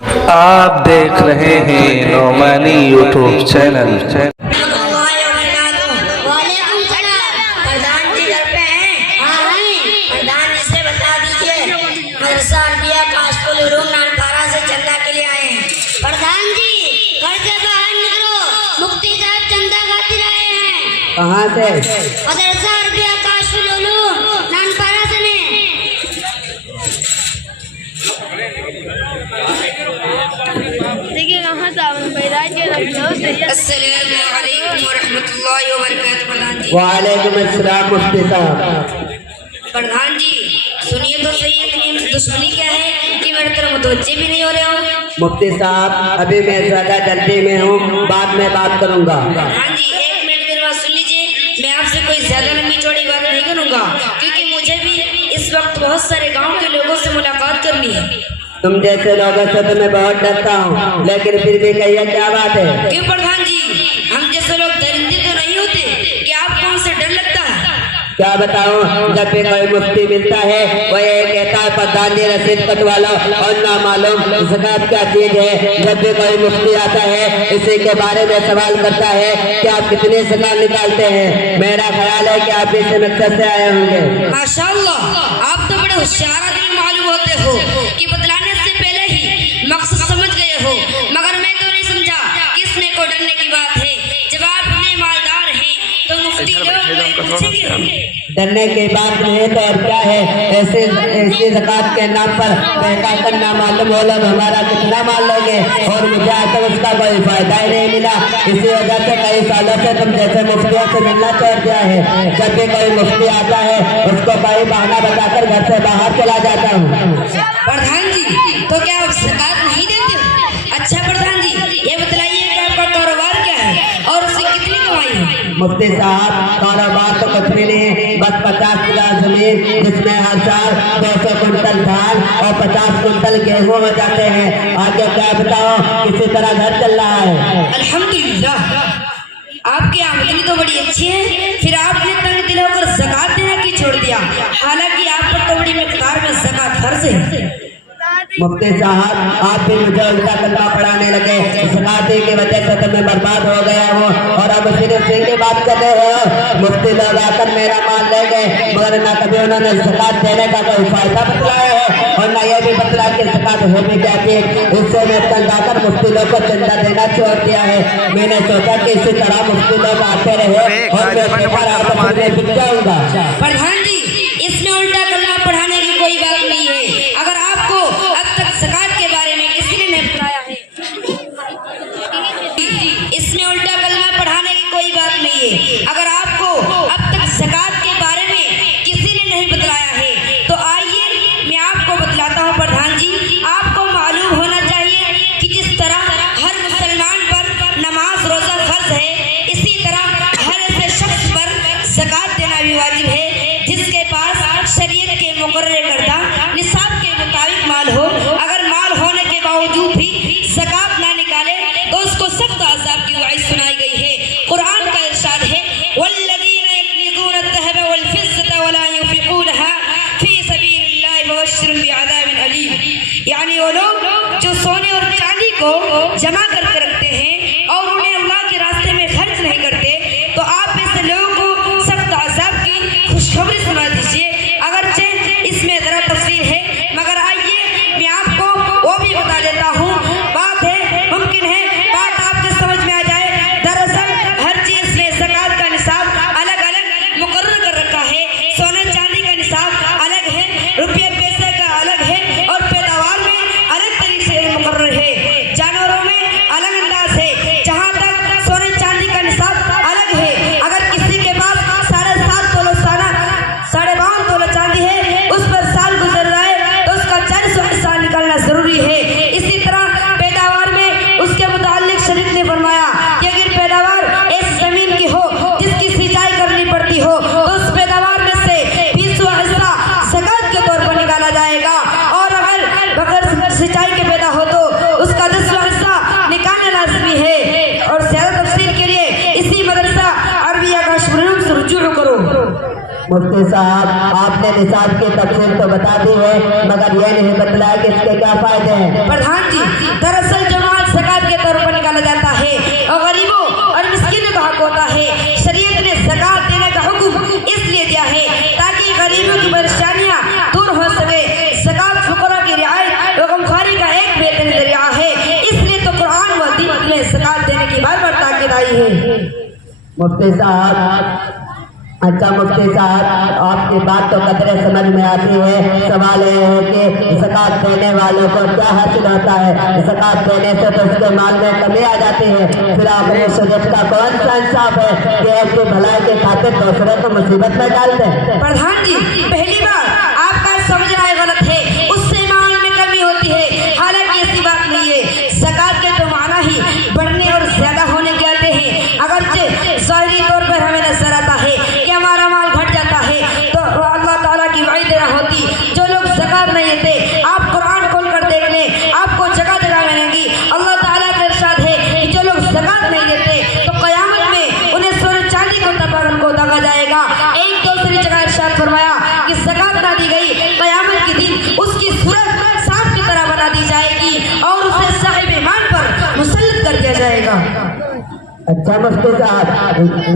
आप देख रहे हैं नोमानी यूट्यूब चैनल। प्रधान जी घर पे हैं? प्रधान जी से बता दीजिए मदरसा अरबिया काशफुल उलूम नानपारा से चंदा के लिए आए हैं। प्रधान जी घर से बाहर निकलो, मुफ्ती साहब चंदा खातिर आए हैं। कहाँ से? मदरसा अरबिया काशफुल उलूम नानपारा से ने। देखिए कहाँ से अस्सलामु अलैकुम वरहमतुल्लाहि वबरकातुहू। प्रधान जी। वालेकुम अस्सलाम मुफ्ती साहब। प्रधान जी सुनिए तो सही, इतनी दुश्मनी क्या है कि मेरे तरफ मुतवज्जे भी नहीं हो रहे हो? मुफ्ती साहब अभी मैं ज्यादा जल्दी में हूँ, बाद में बात करूँगा। प्रधान जी 1 मिनट मेरी बात सुन लीजिए। मैं आपसे कोई ज्यादा लंबी चौड़ी बात नहीं करूँगा, क्योंकि मुझे भी इस वक्त बहुत सारे गाँव के लोगों से मुलाकात करनी है। तुम जैसे लोगों से तो मैं बहुत डरता हूँ, लेकिन फिर भी कहिए क्या बात है? क्यों प्रधान जी, हम जैसे लोग दरिंदे तो नहीं होते कि आपको हमसे डर लगता है? क्या बताऊँ, जब भी कोई मुफ्ती मिलता है वो ये कहता है प्रधान जी रसीद कटवा लो और ना मालूम ज़कात क्या चीज है। जब भी कोई मुफ्ती आता है इसी के बारे में सवाल करता है कि आप कितने ज़कात निकालते हैं। मेरा ख्याल है कि आप इस मकसद से आए होंगे। माशाअल्लाह, आप तो बड़े होशियार आदमी मालूम होते हो कि बतलाने से पहले ही मकसद समझ गए हो। मगर मैं तो नहीं समझा कि इसमें कोई डरने की बात है। जब आप इतने मालदार हैं तो मुफ्ती लोग पूछेंगे। डरने की बात नहीं तो और क्या है। ऐसे ज़कात के नाम पर पैसा करना मालूम हो लोग हमारा कितना मान लोगे, और मुझे आज तक उसका कोई फायदा ही नहीं मिला। इसी वजह से कई सालों से तुम जैसे मुफ्तियों से मिलना छोड़ दिया है। जब भी कोई मुफ्ती आता है उसको कोई बहाना बताकर घर से बाहर चला जाता हूँ। प्रधान जी तो क्या आप ज़कात नहीं देते हो? अच्छा प्रधान जी ये बतलाइए कि आपका कारोबार क्या है और उससे कितनी कमाई है? मुफ्ती साहब कारोबार तो कुछ भी नहीं, बस 50 किलो जमीन जिसमें हर साल 200 कुंटल धान और 50 कुंटल गेहूँ हो जाते हैं। आगे क्या बताओ, किसी तरह घर चल रहा है। अल्हम्दुलिल्लाह, आपकी आमदनी तो बड़ी अच्छी है, फिर आपने तंग दिल होकर ज़कात देना क्यों छोड़ दिया? हालांकि आप पर तो बड़ी मिक़दार में ज़कात फर्ज है। मुफ्ती साहब आप भी मुझे उल्टा कलमा पढ़ाने लगे। ज़कात की वजह से तो मैं बर्बाद हो गया हूँ और अब सिर्फ की बात कर रहे हो। मुफ्ती लोग आकर मेरा मान ले गए, मगर न कभी उन्होंने ज़कात देने का कोई फायदा बतलाया है और न ये भी बतलाया कि ज़कात हो भी जाती है। इससे मैं तंग आकर मुफ्ती लोग को चंदा देना छोड़ दिया है। मैंने सोचा कि इसी तरह मुफ्ती लोग आते रहे और मैं बिक जाऊंगा। प्रधान जी इसमें उल्टा कलमा पढ़ाने की कोई बात नहीं है। अगर आपको अब तक ज़कात के बारे में किसी ने नहीं बताया है, इसमें उल्टा कलमा पढ़ाने की कोई बात नहीं है। अगर आपको अब तक ज़कात के बारे में किसी ने नहीं बतलाया है तो आइए मैं आपको बतलाता हूँ। प्रधान जी आपको मालूम होना चाहिए कि जिस तरह हर मुसलमान पर नमाज रोज़ा फर्ज है, इसी तरह हर ऐसे शख्स पर ज़कात देना भी वाजिब है जिसके पास शरीयत के मुकर्रर करदा निसाब के मुताबिक माल हो। अगर माल होने के बावजूद भी ज़कात ना निकाले तो उसको सख्त अज़ाब की वईद सुनाई गई है। कुरान का इरशाद है वल्लज़ीना यक्निज़ूना अज़्ज़हब वल-फ़िज़्ज़ता वला युनफ़िक़ूनहा फ़ी सबीलिल्लाहि फ़बश्शिरहुम बिअज़ाबिन अलीम। यानी वो लोग जो सोने और चांदी को जमा करके रखते हैं और उन्हें अल्लाह के रास्ते में खर्च नहीं करते, तो आप ऐसे लोगों को सख्त अज़ाब की खुशखबरी सुना दीजिए। अगरचे इसमें ज़रा तफसील है, मगर आइए मैं आपको वो भी बता देता हूँ। बात है मुमकिन है बात आपके समझ में आ जाए। दरअसल हर चीज़ में ज़कात का निसाब अलग अलग मुकर्रर कर रखा है। सोने चांदी का निसाब अलग है, रुपये पैसे का अलग है और पैदावार में अलग तरीके से मुकर्रर है। जानवरों में अलग अंदाज है। जहाँ तक सोने चांदी का निसाब अलग है, अगर किसी के पास 7.5 तोला सोना 52 तोला चांदी है, उस पर साल गुजर रहा है तो उसका 400 हिस्सा निकालना जरूरी है। इसी तरह पैदावार में उसके मुतालिक शरीफ ने फरमाया कि अगर पैदावार ऐसी जमीन की हो जिसकी सिंचाई करनी पड़ती हो तो उस पैदावार में से 20वां हिस्सा ज़कात के तौर पर निकाला जाएगा, और अगर बगैर सिंचाई के पैदा हो तो उसका 10वां हिस्सा निकालना लाजमी है। और ज़्यादा तफसील के लिए इसी मदरसा अरबिया काशफुल उलूम से रुजू करो। मुफ्ती साहब आपने निसाब की तफसील तो बता दी है, मगर ये नहीं बतलाया कि इसके क्या फायदे हैं। प्रधान जी बताई है। मुफ्ती साहब, अच्छा मुफ्ती साहब, आपकी बात तो कदरे समझ में आती है। सवाल ये है कि ज़कात देने वालों को क्या हासिल होता है? ज़कात देने से तो उसके माल में कमी आ जाती है। फिर आपने सूरज का कौन सा इंसाफ है कि एक की भलाई के खातिर दूसरे को मुसीबत में डाल दे? प्रधान जी, पहली बार आपका समझना गलत है, उससे माल में कमी होती है। हालांकि ऐसी बात नहीं है। ज़कात के तो माना ही बढ़ने और ज्यादा होने के आते हैं। अगरचे ज़ाहिरी तौर पर हमें नजर आता है कि हमारा माल घट जाता है, तो अल्लाह ताला की वही देना होती। जो लोग ज़कात नहीं देते, आप कुरान खोल कर देख लें, आपको जगह जगह मिलेंगी। अल्लाह ताला का इरशाद है कि जो लोग ज़कात नहीं देते तो क़यामत में उन्हें सोने चांदी को दागा जाएगा। एक दूसरी जगह इरशाद फरमाया कि ज़कात ना दी गई, क़यामत के दिन उसकी सूरत सांप की तरह बना दी जाएगी और उसे साहिब ईमान पर मुसल्लत कर दिया जाएगा। अच्छा मुफ्ती साहब,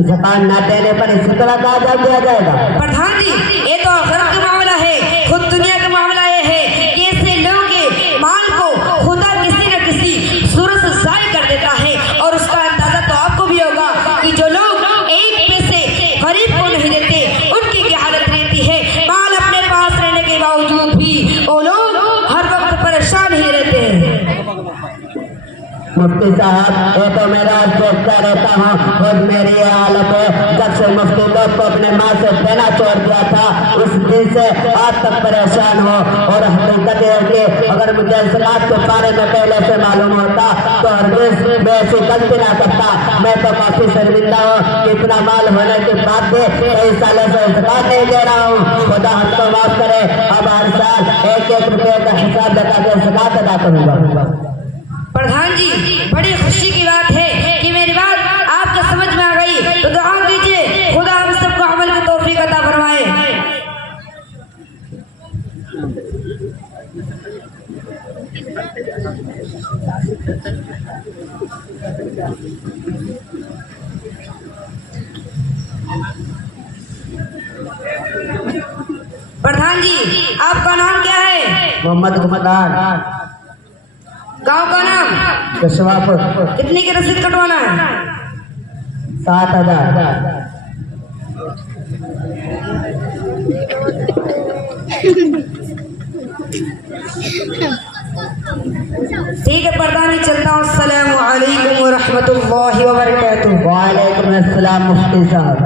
ज़कात ना देने पर इसी तरह का अज़ाब दिया जाएगा? प्रधान जी, ये तो आखिरत का मामला है। खुद दुनिया का मामला ये है कि ऐसे लोगों के माल को खुदा किसी न किसी सूरत से ज़ाय कर देता है। और उसका अंदाजा तो आपको भी होगा कि जो लोग एक पैसे गरीब को नहीं देते, उनकी क्या हालत रहती है। माल अपने पास रहने के बावजूद भी वो लोग हर वक्त परेशान ही रहते हैं। मुफ्ती साहब, ये तो मेरा देखता रहता हूँ, खुद मेरी ये हालत है। जब से मुफ्ती लोग को अपने माँ से देना छोड़ दिया था, उस दिन से आज तक परेशान हो। और हकीकत है कि अगर मुझे ज़कात के बारे में पहले से मालूम होता तो हरगिज़ मैं ऐसी गलती ना करता। मैं तो काफी शर्मिंदा हूँ कि इतना माल होने के बाद भी कई सालों से ज़कात नहीं दे रहा हूँ। खुदा हमको माफ करे। अब हर साल 1-1 रुपये का हिसाब लगा के ज़कात अदा करूँगा। प्रधान जी, बड़ी खुशी की बात है कि मेरी बात आपको समझ में आ गई। तो दुआ कीजिए खुदा हम सबको अमल की तौफीक अता फरमाए। प्रधान जी, आपका नाम क्या है? मोहम्मद गुमदान, गांव का नाम? कशवापुर। कितनी की रसीद कटवाना है? 7,000। ठीक है प्रधान जी, चलता हूँ। अस्सलामु अलैकुम व रहमतुल्लाहि व बरकातुहू। वालेकुम अस्सलाम मुफ्ती साहब।